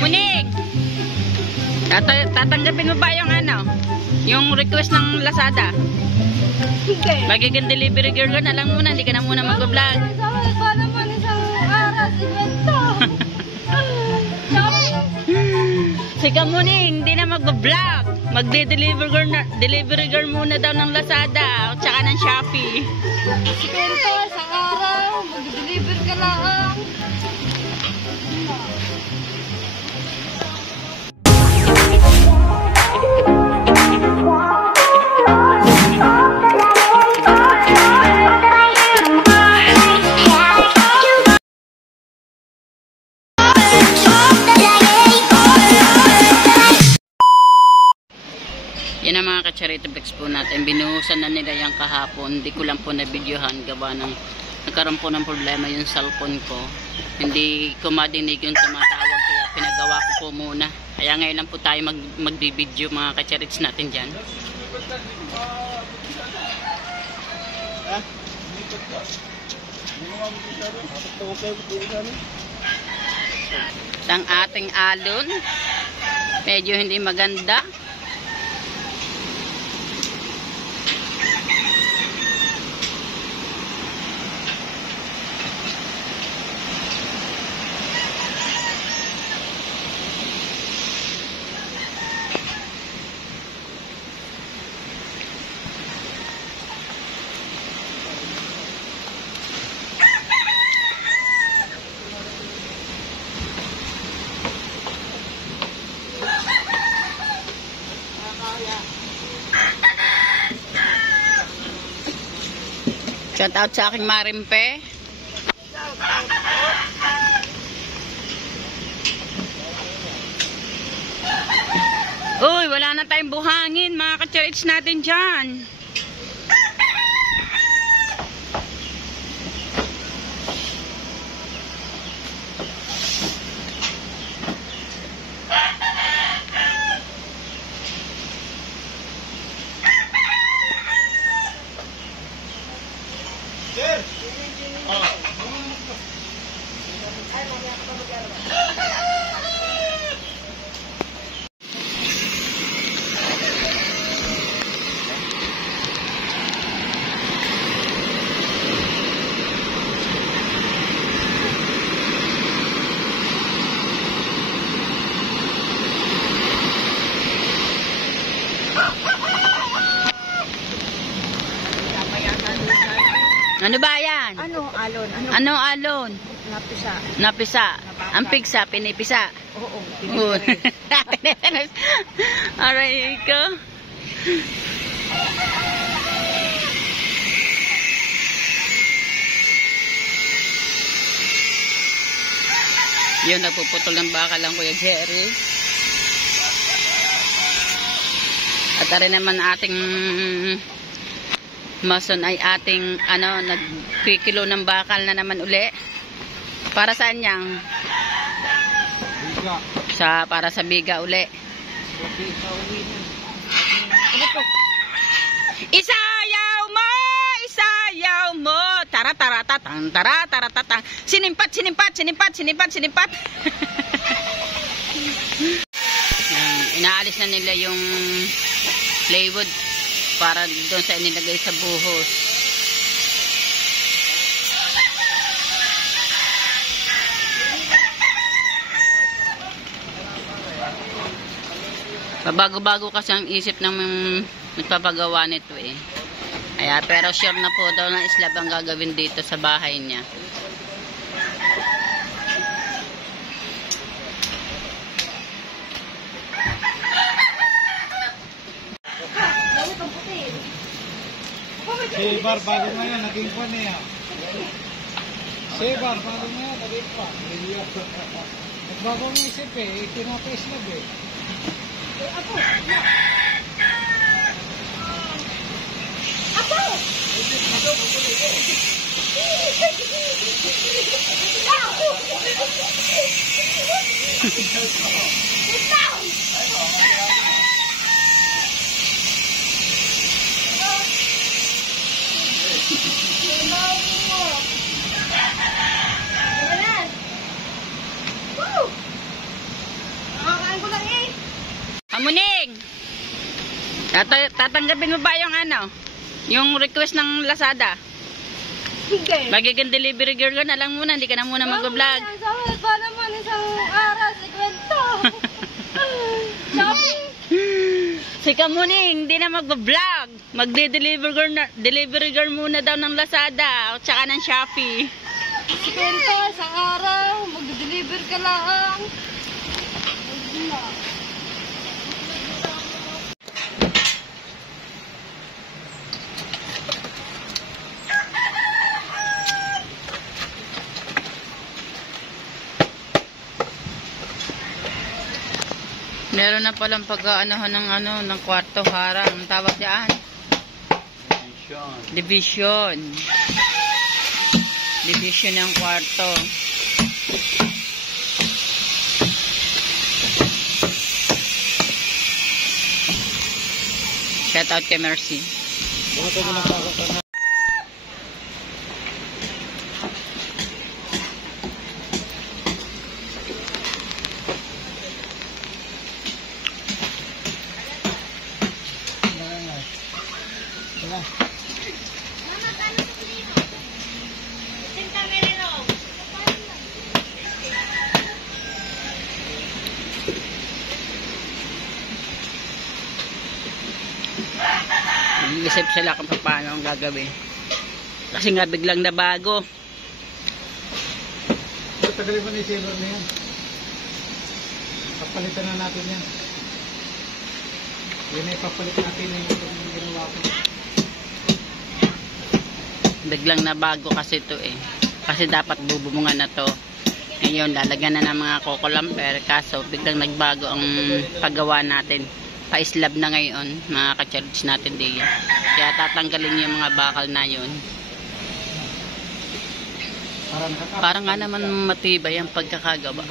Kamuning! Tatanggapin mo ba yung ano? Yung request ng Lazada? Sige. Magiging delivery girl ka na lang muna. Hindi ka na muna mag-vlog. Sabi pa naman isang aras. Invento. Si Kamuning, hindi na mag-vlog. Delivery girl muna daw ng Lazada. At saka ng Shopee. Invento. Isang araw. Mag-deliver ka lang. Yan ang mga ka-charity bags po natin. Binuhusan na nila yung kahapon. Hindi ko lang po na-videohan. Gawa ng nagkaroon po ng problema yung cellphone ko. Hindi ko madinig yung tumatawag. Kaya pinagawa ko po muna. Kaya ngayon lang po tayo mag-video mga ka-charities natin dyan. Ang ating alon. Medyo hindi maganda. Shout out sa aking Marimpe. Uy, wala na tayong buhangin mga ka-church natin dyan. Ano ba yan? Ano alon? Ano alon? Napisa. Napisa. Ang pigsa, pinipisa. Oo. Aray ko. Yun, nagpuputol ng baka lang Kuya Jerry. At rin naman ating mason ay ating nagkikilo ng bakal na naman uli. Para saan yang? Biga. Para sa biga uli. Isayaw mo! Isayaw mo! Tara tara tatang, tara tara tatang. Sinimpat, sinimpat, sinimpat, sinimpat, sinimpat. Inaalis na nila yung plywood para doon sa inilagay sa buhos. Pabago-bago kasi ang isip ng nagpapagawa nito eh. Pero sure na po daw na slab ang gagawin dito sa bahay niya. Sebar bago nga yan, naging pa niya. Sebar bago nga yan, naging pa. Nagbagong isip eh, itinapa-slab eh. Apo! Apo! Kamuning! Tatanggapin mo ba yung ano? Yung request ng Lazada? Sige. Magiging delivery girl ka na lang muna, hindi ka na muna mag-vlog. Sahod pa naman isang araw sa kwento. Shopping. Si Kamuning, hindi na mag-vlog. Delivery girl muna daw ng Lazada at saka ng Shopee. Sa kwento, isang araw. Mag-deliver ka lang. Meron na palang pag-aanohan ng kwarto harang. Ang tawag diyan? Division. Division ng kwarto. Shout out kay Mercy. Nag-isip sila kung paano ang gagawin. Kasi nga biglang nabago. Tagalin mo na yung silver na yan. Papalitan na natin yan. Yun ay papalit natin yung ginawa ko. Biglang nabago kasi ito eh. Kasi dapat bubungan na to. Ngayon, lalagyan na ng mga kokolamper. Kaso, biglang nagbago ang paggawa natin. Pa-slab na ngayon, mga ka-charge natin diyan. Kaya tatanggalin yung mga bakal na yun. Parang nga naman matibay ang pagkakagawa.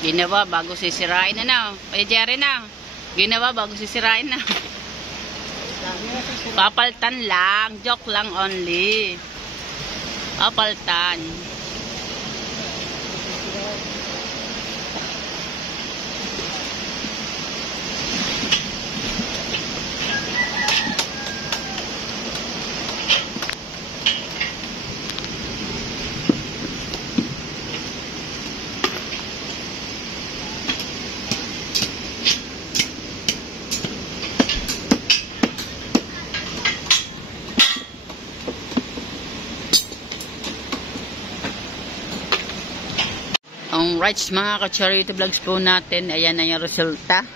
Ginawa bago sisirain na. Kaya Jerry na. Ginawa bago sisirain na. Papaltan lang. Joke lang only. Papaltan. Alright, mga ka-charity vlogs po natin. Ayan na yung resulta.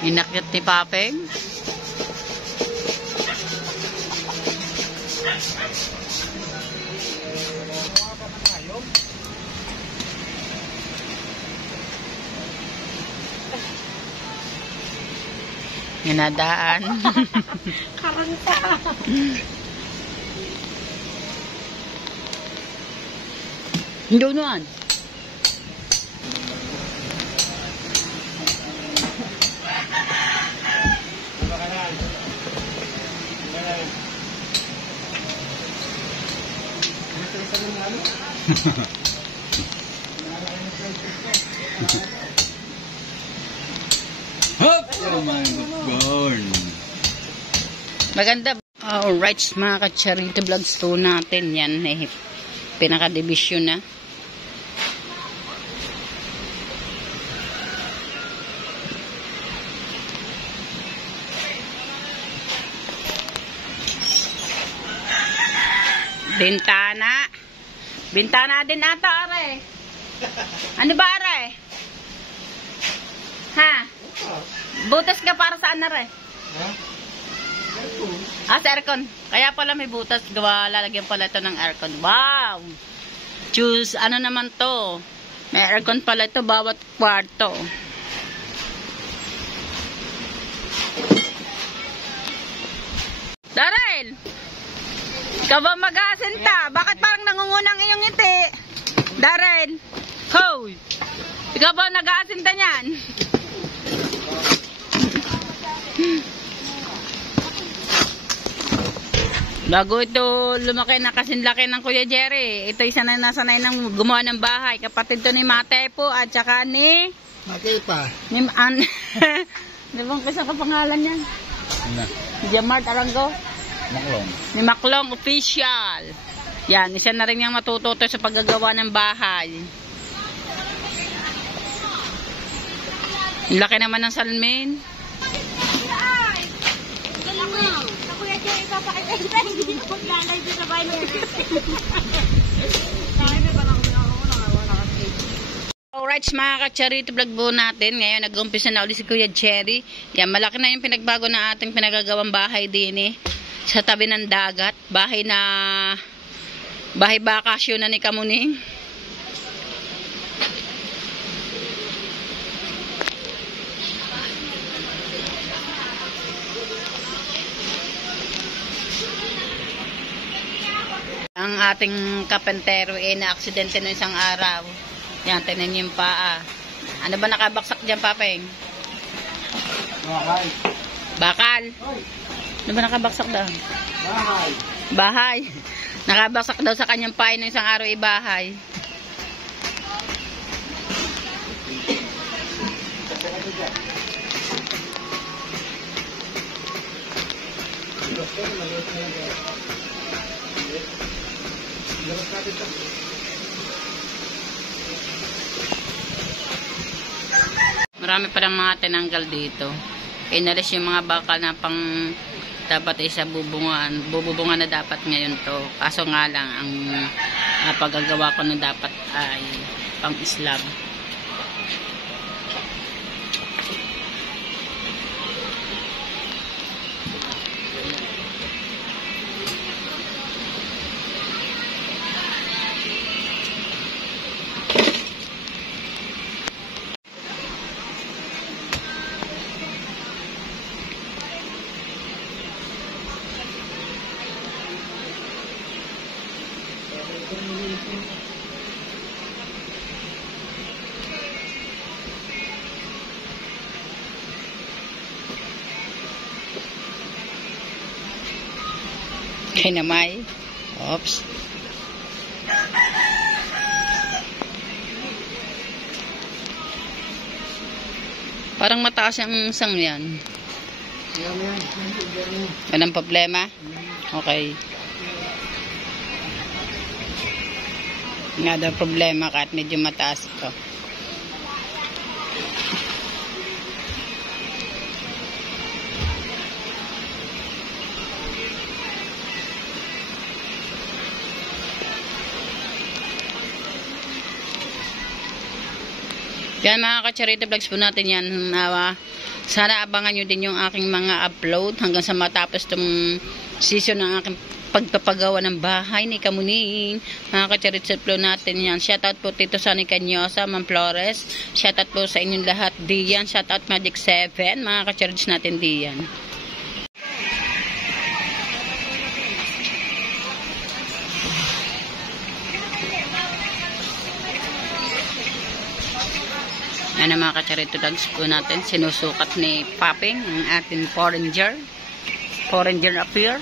Inakyat ni Papeng. Inadaan. Karanta. Hindi unuan. Oh my God. Maganda. Alright, mga ka-charity vlogs po natin. Yan, eh, pinaka-division na. Bintana. Bintana din ata, are. Ano ba, are? Ha? Butas ka para saan, are? Ah, sa aircon. Kaya pala may butas. Gawa, lalagyan pala ito ng aircon. Wow! Choose, ano naman to? May aircon pala ito bawat kwarto. Daryl! Ikaw ba mag-aasinta? Bakit parang nangungunang iyong ngiti? Darren. Hoy! Ikaw ba nag-aasinta niyan? Bago ito lumaki na kasinlaki ng Kuya Jerry. Ito isa na nasanay ng gumawa ng bahay. Kapatid to ni Matepo at saka ni... Makipa. Ni... Di bang kasi kapangalan niyan? Ano? Si Jamart Arango? Maklong. Ni Maklong Official. Yan, isa na rin niyang matututo sa paggagawa ng bahay. Ang laki naman ng salmin. Alright, mga ka-Charity vlog po natin. Ngayon, nag-umpisa na ulit si Kuya Jerry. Yan, malaki na yung pinagbago ng ating pinagagawang bahay din sa tabi ng dagat. Bahay bakasyon na ni Kamuning. Ang ating kapentero na-aksidente no isang araw. Yan, tingnan niyo yung paa. Ano ba nakabaksak dyan, Papeng? Bahay. Bakal. Ano ba nakabaksak daw? Bahay. Bahay. Nakabaksak daw sa kanyang paa no isang araw bahay. Marami pa lang mga tinanggal dito. Inalis yung mga bakal na pang dapat isa bubungan na dapat ngayon to. Kaso nga lang ang paggagawa ko na dapat ay pang slab. Kay namay. Oops. Parang mataas yung isang yan. Walang problema? Okay. Nga daw problema kahit medyo mataas ito. Yan mga ka-Charity vlogs po natin yan. Sana abangan nyo din yung aking mga upload hanggang sa matapos itong season ng aking pagpapagawa ng bahay ni Kamuning. Mga ka-Charity vlog natin yan. Shoutout po Tito Sonny Canyosa, Ma'am Flores. Shoutout po sa inyong lahat diyan. Shoutout Magic 7. Mga ka-Charity natin diyan. Yan ang mga ka-Charity vlogs po natin. Sinusukat ni Paping ang ating Foreigner. Foreigner appear.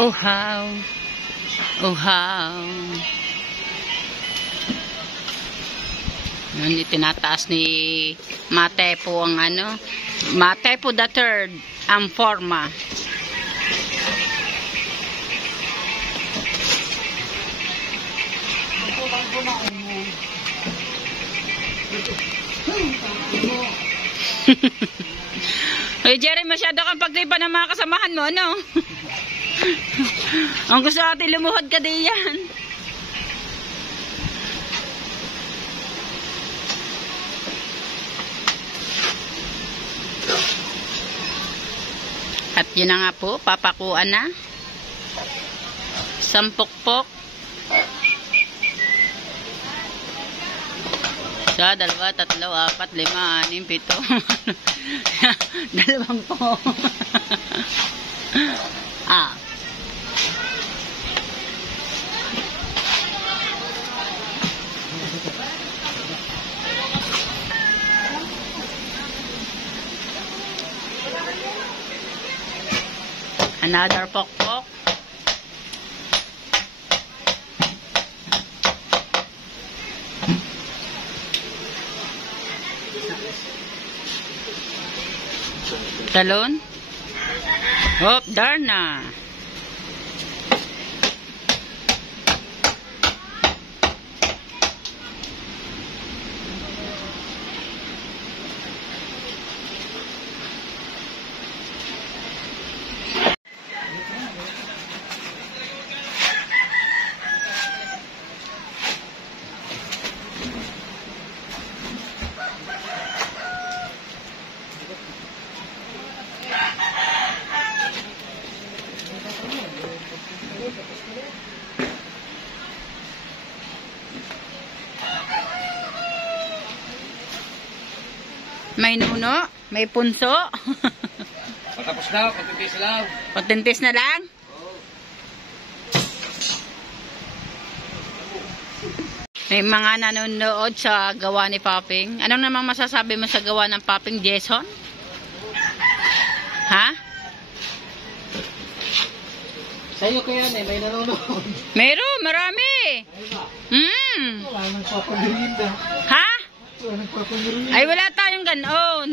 Oh how. Oh how. Yun, itinataas ni Matepo ang ano, Matepo the third, ang forma. Hey Jerry, masyado kang pagtripa ng mga kasamahan mo, ano? Ang gusto natin lumuhod ka diyan. At yun na nga po, papakuan na. Sampukpok. Isa, dalawa, tatlo, apat, lima, anim, pito. Dalawang po. Ah. Another pokpok. Talon. Hop, darna. May nuno, may punso. Patapos na, patitis lang. Patintis na lang. May mga nanonood sa gawa ni Paping. Anong naman masasabi mo sa gawa ng Paping, Jason? Ha? Sa'yo kaya may nanonood. Meron, marami. Wala nang papamirinda. Ha? Wala nang papamirinda. Ay, wala tayong ganon.